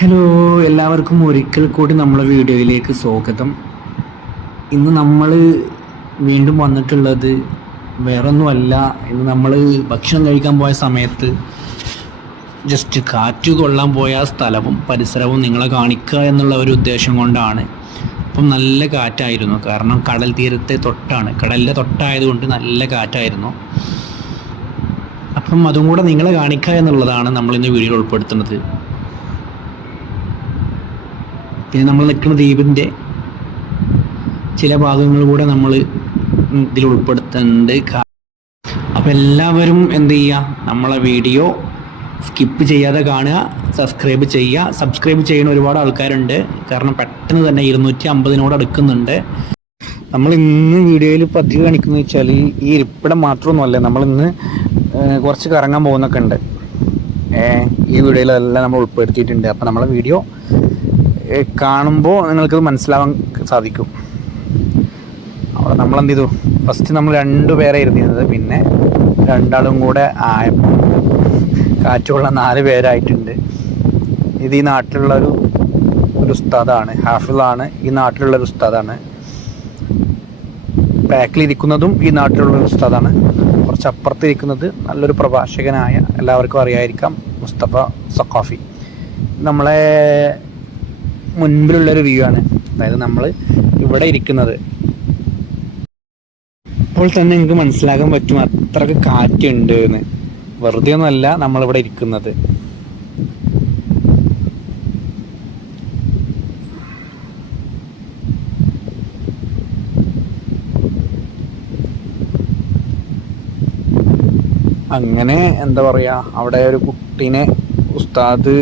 Hello, എല്ലാവർക്കും ഒരിക്കൽ കൂടി നമ്മളെ വീഡിയോയിലേക്ക് സ്വാഗതം. ഇന്ന് നമ്മൾ വീണ്ടും വന്നിട്ടുള്ളത് വേറൊന്നുമല്ല. ഇന്ന് നമ്മൾ ഭക്ഷണം കഴിക്കാൻ പോയ സമയത്ത് ജസ്റ്റ് കാറ്റ് കൊള്ളാൻ പോയ സ്ഥലവും പരിസരവും നിങ്ങളെ കാണിക്കുക എന്നുള്ള ഒരു ഉദ്ദേശം കൊണ്ടാണ്. അപ്പം നല്ല കാറ്റായിരുന്നു, കാരണം കടൽ തീരത്തെ തൊട്ടാണ്, കടലിൻ്റെ തൊട്ടായതുകൊണ്ട് നല്ല കാറ്റായിരുന്നു. അപ്പം അതും കൂടെ നിങ്ങളെ കാണിക്കുക എന്നുള്ളതാണ് നമ്മളിന്ന് വീഡിയോയിൽ ഉൾപ്പെടുത്തുന്നത്. പിന്നെ നമ്മൾ നിൽക്കുന്ന ദ്വീപിൻ്റെ ചില ഭാഗങ്ങൾ കൂടെ നമ്മൾ ഇതിൽ ഉൾപ്പെടുത്തുന്നുണ്ട്. അപ്പോൾ എല്ലാവരും എന്ത് ചെയ്യുക, നമ്മളെ വീഡിയോ സ്കിപ്പ് ചെയ്യാതെ കാണുക, സബ്സ്ക്രൈബ് ചെയ്യുക. സബ്സ്ക്രൈബ് ചെയ്യുന്ന ഒരുപാട് ആൾക്കാരുണ്ട്, കാരണം പെട്ടെന്ന് തന്നെ 250 അടുക്കുന്നുണ്ട്. നമ്മൾ ഇന്ന് വീഡിയോയിൽ പതിവ് കാണിക്കുന്നത് വെച്ചാൽ ഈ ഇരിപ്പിടം മാത്രമൊന്നുമല്ല, നമ്മളിന്ന് കുറച്ച് കറങ്ങാൻ പോകുന്നൊക്കെ ഉണ്ട്. ഈ വീഡിയോയിലെല്ലാം നമ്മൾ ഉൾപ്പെടുത്തിയിട്ടുണ്ട്. അപ്പോൾ നമ്മളെ വീഡിയോ കാണുമ്പോൾ നിങ്ങൾക്കത് മനസ്സിലാവാൻ സാധിക്കും. അവിടെ നമ്മളെന്ത് ചെയ്തു, ഫസ്റ്റ് നമ്മൾ 2 പേരെ ഇരുന്നിരുന്നത്, പിന്നെ 2 ആളും കൂടെ ആയപ്പോൾ കാറ്റുള്ള 4 പേരായിട്ടുണ്ട്. ഇത് ഈ നാട്ടിലുള്ള ഒരു ഉസ്താദാണ്, ഹാഫിളാണ്. ഈ നാട്ടിലുള്ളൊരു ഉസ്താദാണ്. ബാക്കിലിരിക്കുന്നതും ഈ നാട്ടിലുള്ള ഉസ്താദാണ്. കുറച്ച് അപ്പുറത്തിരിക്കുന്നത് നല്ലൊരു പ്രഭാഷകനായ, എല്ലാവർക്കും അറിയായിരിക്കാം, മുസ്തഫ സഖാഫി. നമ്മളെ മുൻപിലുള്ളൊരു വ്യൂ ആണ്, അതായത് നമ്മൾ ഇവിടെ ഇരിക്കുന്നത്. അപ്പോൾ തന്നെ നിങ്ങൾക്ക് മനസ്സിലാക്കാൻ പറ്റും അത്രക്ക് കാറ്റുണ്ട് എന്ന്. വെറുതെ ഒന്നുമല്ല നമ്മളിവിടെ ഇരിക്കുന്നത്. അങ്ങനെ എന്താ പറയുക, അവിടെ ഒരു കുട്ടീനെ ഉസ്താദ്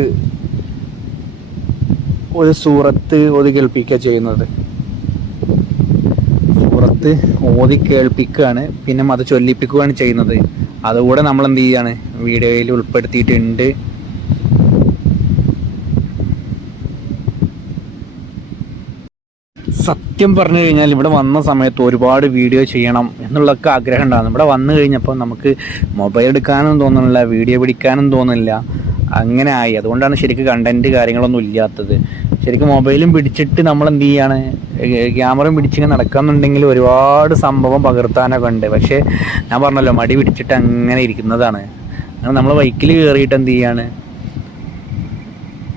ഒരു സൂറത്ത് ഓതി കേൾപ്പിക്കുക ചെയ്യുന്നത്. സൂറത്ത് ഓതി കേൾപ്പിക്കുകയാണ്, പിന്നെ അത് ചൊല്ലിപ്പിക്കുകയാണ് ചെയ്യുന്നത്. അതുകൂടെ നമ്മൾ എന്ത് ചെയ്യാണ്, വീഡിയോയിൽ ഉൾപ്പെടുത്തിയിട്ടുണ്ട്. സത്യം പറഞ്ഞു കഴിഞ്ഞാൽ ഇവിടെ വന്ന സമയത്ത് ഒരുപാട് വീഡിയോ ചെയ്യണം എന്നുള്ളതൊക്കെ ആഗ്രഹം ഉണ്ടാകുന്നു. ഇവിടെ വന്നു കഴിഞ്ഞപ്പോൾ നമുക്ക് മൊബൈൽ എടുക്കാനും തോന്നുന്നില്ല, വീഡിയോ പിടിക്കാനും തോന്നുന്നില്ല. അങ്ങനെ ആയി. അതുകൊണ്ടാണ് ശരിക്കും കണ്ടന്റ് കാര്യങ്ങളൊന്നും ഇല്ലാത്തത്. ശരിക്കും മൊബൈലും പിടിച്ചിട്ട് നമ്മൾ എന്ത് ചെയ്യാണ്, ക്യാമറയും പിടിച്ചിങ്ങനെ നടക്കാന്നുണ്ടെങ്കിൽ ഒരുപാട് സംഭവം പകർത്താനൊക്കെ ഉണ്ട്. പക്ഷേ ഞാൻ പറഞ്ഞല്ലോ, മടി പിടിച്ചിട്ട് അങ്ങനെ ഇരിക്കുന്നതാണ്. അങ്ങനെ നമ്മൾ ബൈക്കിൽ കയറിയിട്ട് എന്ത് ചെയ്യാണ്,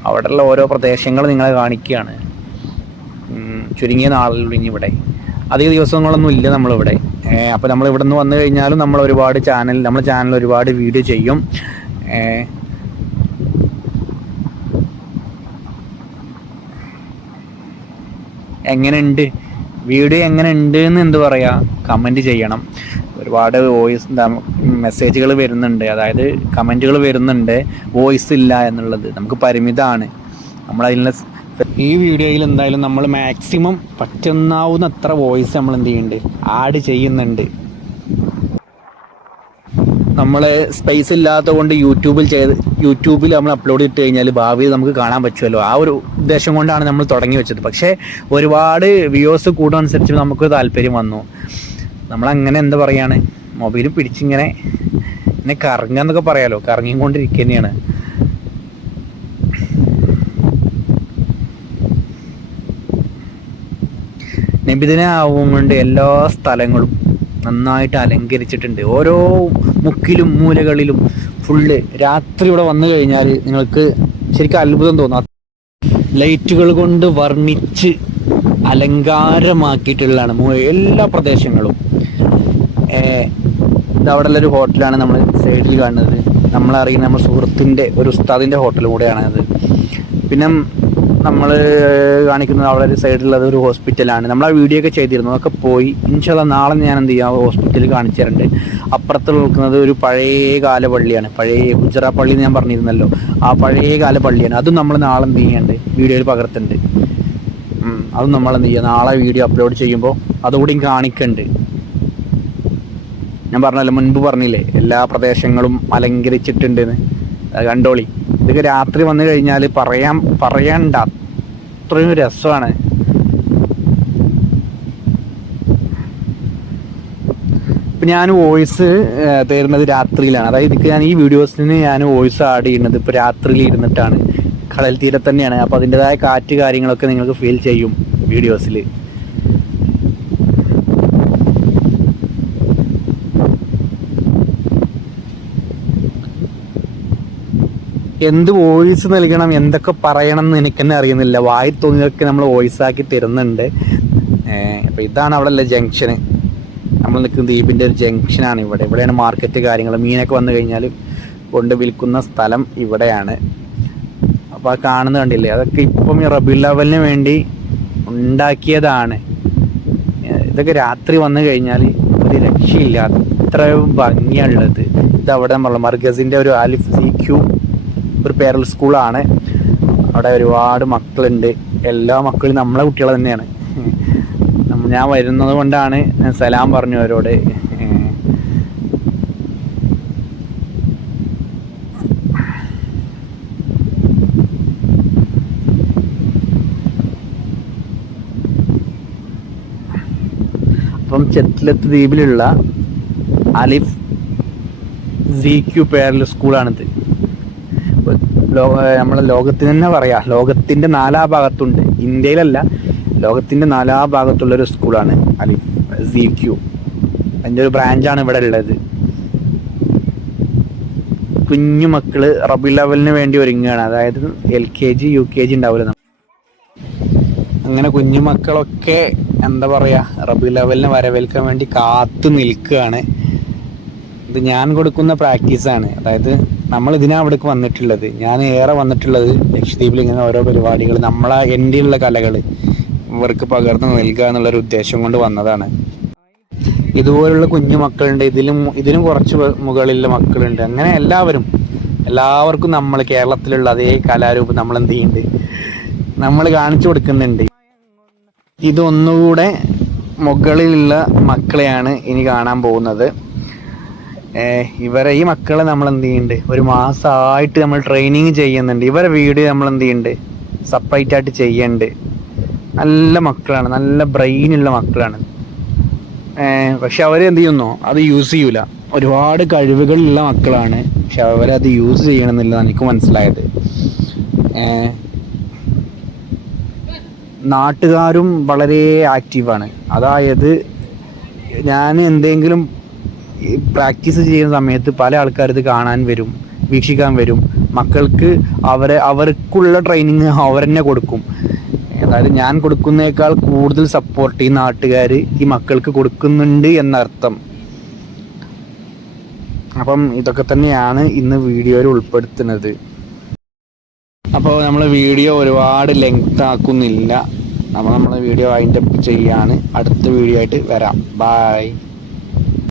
അവിടെയുള്ള ഓരോ പ്രദേശങ്ങൾ നിങ്ങളെ കാണിക്കുകയാണ്. ചുരുങ്ങിയ നാളുകൾ ഇനി ഇവിടെ അധിക ദിവസങ്ങളൊന്നും ഇല്ല നമ്മളിവിടെ. അപ്പോൾ നമ്മൾ ഇവിടെ നിന്ന് വന്നു കഴിഞ്ഞാലും നമ്മൾ ഒരുപാട് നമ്മളെ ചാനൽ ഒരുപാട് വീഡിയോ ചെയ്യും. എങ്ങനെയുണ്ട് വീഡിയോ, എങ്ങനെ ഉണ്ട് എന്ന് എന്ത് പറയുക, കമൻറ്റ് ചെയ്യണം. ഒരുപാട് മെസ്സേജുകൾ വരുന്നുണ്ട്, അതായത് കമൻറ്റുകൾ വരുന്നുണ്ട്, വോയിസ് ഇല്ല എന്നുള്ളത്. നമുക്ക് പരിമിതമാണ്. നമ്മളതിനുള്ള ഈ വീഡിയോയിൽ എന്തായാലും നമ്മൾ മാക്സിമം പറ്റുന്നാവുന്നത്ര വോയിസ് നമ്മൾ എന്ത് ചെയ്യുന്നുണ്ട്, ആഡ് ചെയ്യുന്നുണ്ട്. നമ്മൾ സ്പേസ് ഇല്ലാത്തത് കൊണ്ട് യൂട്യൂബിൽ നമ്മൾ അപ്ലോഡ് ചെയ്തിട്ട് കഴിഞ്ഞാൽ ഭാവിയിൽ നമുക്ക് കാണാൻ പറ്റുമല്ലോ. ആ ഒരു ഉദ്ദേശം കൊണ്ടാണ് നമ്മൾ തുടങ്ങി വെച്ചത്. പക്ഷേ ഒരുപാട് വ്യൂവേഴ്സ് കൂടുന്നതനുസരിച്ച് നമുക്ക് താല്പര്യം വന്നു. നമ്മളങ്ങനെ എന്താ പറയുകയാണ്, മൊബൈൽ പിടിച്ചിങ്ങനെ കറങ്ങുക എന്നൊക്കെ പറയാമല്ലോ, കറങ്ങിക്കൊണ്ടിരിക്കുക തന്നെയാണ്. നബിദിന ആവുകൊണ്ട് എല്ലാ സ്ഥലങ്ങളും നന്നായിട്ട് അലങ്കരിച്ചിട്ടുണ്ട്. ഓരോ മുക്കിലും മൂലകളിലും ഫുള്ള്. രാത്രി ഇവിടെ വന്നു കഴിഞ്ഞാൽ നിങ്ങൾക്ക് ശരിക്കും അത്ഭുതം തോന്നും. ലൈറ്റുകൾ കൊണ്ട് വർണ്ണിച്ച് അലങ്കാരമാക്കിയിട്ടുള്ളതാണ് എല്ലാ പ്രദേശങ്ങളും. ഇതവിടെ ഉള്ളൊരു ഹോട്ടലാണ് നമ്മൾ സൈഡിൽ കാണുന്നത്. നമ്മളറിയുന്ന നമ്മുടെ സുഹൃത്തിൻ്റെ ഒരു ഉസ്താദിൻ്റെ ഹോട്ടൽ കൂടെയാണത്. പിന്നെ നമ്മൾ കാണിക്കുന്നത് അവിടെ ഒരു സൈഡിലുള്ളത് ഒരു ഹോസ്പിറ്റലാണ്. നമ്മൾ ആ വീഡിയോ ഒക്കെ ചെയ്തിരുന്നു, അതൊക്കെ പോയി. ഇൻഷാല്ലാ നാളെ ഞാൻ എന്ത് ചെയ്യാം, ഹോസ്പിറ്റലിൽ കാണിച്ചു തരുന്നുണ്ട്. അപ്പുറത്ത് നിൽക്കുന്നത് ഒരു പഴയകാല പള്ളിയാണ്, പഴയ ഗുജറ പള്ളി എന്ന് ഞാൻ പറഞ്ഞിരുന്നല്ലോ, ആ പഴയകാല പള്ളിയാണ്. അതും നമ്മൾ നാളെ എന്ത് ചെയ്യുന്നുണ്ട്, വീഡിയോയിൽ പകർത്തുന്നുണ്ട്. അതും നമ്മൾ എന്ത് ചെയ്യുക, നാളെ വീഡിയോ അപ്ലോഡ് ചെയ്യുമ്പോൾ അതുകൂടിയും കാണിക്കുന്നുണ്ട്. ഞാൻ പറഞ്ഞല്ലോ, മുൻപ് പറഞ്ഞില്ലേ, എല്ലാ പ്രദേശങ്ങളും അലങ്കരിച്ചിട്ടുണ്ടെന്ന്. കണ്ടോളി. ഇതൊക്കെ രാത്രി വന്നു കഴിഞ്ഞാൽ പറയണ്ട, അത്രയും രസമാണ്. ഇപ്പം ഞാൻ വോയിസ് തരുന്നത് രാത്രിയിലാണ്. അതായത് ഞാൻ ഈ വീഡിയോസിന് ഞാൻ വോയിസ് ആഡ് ചെയ്യുന്നത് ഇപ്പോൾ രാത്രിയിൽ ഇരുന്നിട്ടാണ്. കടൽ തീരത്ത് തന്നെയാണ്. അപ്പോൾ അതിൻ്റെതായ കാറ്റ് കാര്യങ്ങളൊക്കെ നിങ്ങൾക്ക് ഫീൽ ചെയ്യും വീഡിയോസിൽ. എന്ത് വോയിസ് നൽകണം, എന്തൊക്കെ പറയണം എന്ന് എനിക്ക് തന്നെ അറിയുന്നില്ല. വായി തോന്നിയൊക്കെ നമ്മൾ വോയിസ് ആക്കി തരുന്നുണ്ട്. അപ്പോൾ ഇതാണ് അവിടെ ജംഗ്ഷന്, നമ്മൾ നിൽക്കുന്ന ദ്വീപിൻ്റെ ഒരു ജംഗ്ഷനാണ് ഇവിടെയാണ് മാർക്കറ്റ് കാര്യങ്ങൾ. മീനൊക്കെ വന്നു കഴിഞ്ഞാൽ കൊണ്ട് വിൽക്കുന്ന സ്ഥലം ഇവിടെയാണ്. അപ്പോൾ അത് കാണുന്ന കണ്ടില്ലേ, അതൊക്കെ ഇപ്പം ഈ റബീഉൽ അവ്വലിന് വേണ്ടി ഉണ്ടാക്കിയതാണ്. ഇതൊക്കെ രാത്രി വന്നു കഴിഞ്ഞാൽ ഒരു രക്ഷയില്ല, അത്രയും ഭംഗിയുള്ളത്. ഇതവിടെ നമ്മൾ മർഗസിൻ്റെ ഒരു അലിഫ് ZQ ഒരു പേരൽ സ്കൂളാണ്. അവിടെ ഒരുപാട് മക്കളുണ്ട്. എല്ലാ മക്കളും നമ്മളെ കുട്ടികൾ തന്നെയാണ്. ഞാൻ വരുന്നത് കൊണ്ടാണ് ഞാൻ സലാം പറഞ്ഞു അവരോട്. അപ്പം ചെത്ലത്ത് ദ്വീപിലുള്ള അലിഫ് ZQ പേരൽ സ്കൂളാണിത്. നമ്മളെ ലോകത്തിന് തന്നെ പറയാം, ലോകത്തിൻ്റെ നാലാഭാഗത്തുണ്ട്, ഇന്ത്യയിലല്ല, ലോകത്തിൻ്റെ നാലാഭാഗത്തുള്ളൊരു സ്കൂളാണ് അലിഫ് ZQ. അതിൻ്റെ ഒരു ബ്രാഞ്ചാണ് ഇവിടെ ഉള്ളത്. കുഞ്ഞു മക്കള് റബീഉൽ അവ്വലിന് വേണ്ടി ഒരുങ്ങുകയാണ്. അതായത് LKG UKG ഉണ്ടാവില്ല. അങ്ങനെ കുഞ്ഞു മക്കളൊക്കെ എന്താ പറയുക, റബീഉൽ അവ്വലിനെ വരവേൽക്കാൻ വേണ്ടി കാത്തു നിൽക്കുകയാണ്. ഇത് ഞാൻ കൊടുക്കുന്ന പ്രാക്ടീസാണ്. അതായത് നമ്മൾ ഇതിനാണ് അവിടേക്ക് വന്നിട്ടുള്ളത്. ഞാൻ ഏറെ വന്നിട്ടുള്ളത് ലക്ഷദ്വീപിൽ ഇങ്ങനെ ഓരോ പരിപാടികൾ, നമ്മളെ എൻ്റെയുള്ള കലകൾ ഇവർക്ക് പകർന്നു നൽകുക എന്നുള്ളൊരു ഉദ്ദേശം കൊണ്ട് വന്നതാണ്. ഇതുപോലുള്ള കുഞ്ഞു മക്കളുണ്ട്, ഇതിലും കുറച്ച് മുകളിലുള്ള മക്കളുണ്ട്. അങ്ങനെ എല്ലാവർക്കും നമ്മൾ കേരളത്തിലുള്ള അതേ കലാരൂപം നമ്മൾ എന്ത് ചെയ്യുന്നുണ്ട്, നമ്മൾ കാണിച്ചു കൊടുക്കുന്നുണ്ട്. ഇതൊന്നുകൂടെ മുകളിലുള്ള മക്കളെയാണ് ഇനി കാണാൻ പോകുന്നത്. ഈ മക്കളെ നമ്മൾ എന്ത് ചെയ്യുന്നുണ്ട്, ഒരു മാസമായിട്ട് നമ്മൾ ട്രെയിനിങ് ചെയ്യുന്നുണ്ട്. ഇവരെ വീഡിയോ നമ്മൾ എന്ത് ചെയ്യുന്നുണ്ട്, സെപ്പറേറ്റ് ആയിട്ട് ചെയ്യുന്നുണ്ട്. നല്ല മക്കളാണ്, നല്ല ബ്രെയിനുള്ള മക്കളാണ്. പക്ഷെ അവർ എന്ത് ചെയ്യുന്നു, അത് യൂസ് ചെയ്യൂല. ഒരുപാട് കഴിവുകളുള്ള മക്കളാണ്, പക്ഷെ അവരത് യൂസ് ചെയ്യണമെന്നില്ല എനിക്ക് മനസ്സിലായത്. നാട്ടുകാരും വളരെ ആക്റ്റീവാണ്. അതായത് ഞാൻ എന്തെങ്കിലും പ്രാക്ടീസ് ചെയ്യുന്ന സമയത്ത് പല ആൾക്കാർ ഇത് കാണാൻ വരും, വീക്ഷിക്കാൻ വരും. മക്കൾക്ക് അവർക്കുള്ള ട്രെയിനിങ് അവർ തന്നെ കൊടുക്കും. അതായത് ഞാൻ കൊടുക്കുന്നേക്കാൾ കൂടുതൽ സപ്പോർട്ട് ഈ നാട്ടുകാർ ഈ മക്കൾക്ക് കൊടുക്കുന്നുണ്ട് എന്നർത്ഥം. അപ്പം ഇതൊക്കെ തന്നെയാണ് ഇന്ന് വീഡിയോയിൽ ഉൾപ്പെടുത്തുന്നത്. അപ്പോൾ നമ്മൾ വീഡിയോ ഒരുപാട് ലെങ്ത് ആക്കുന്നില്ല. നമ്മളെ വീഡിയോ വൈൻഡ് അപ്പ് ചെയ്യാണ്. അടുത്ത വീഡിയോ ആയിട്ട് വരാം. ബൈ.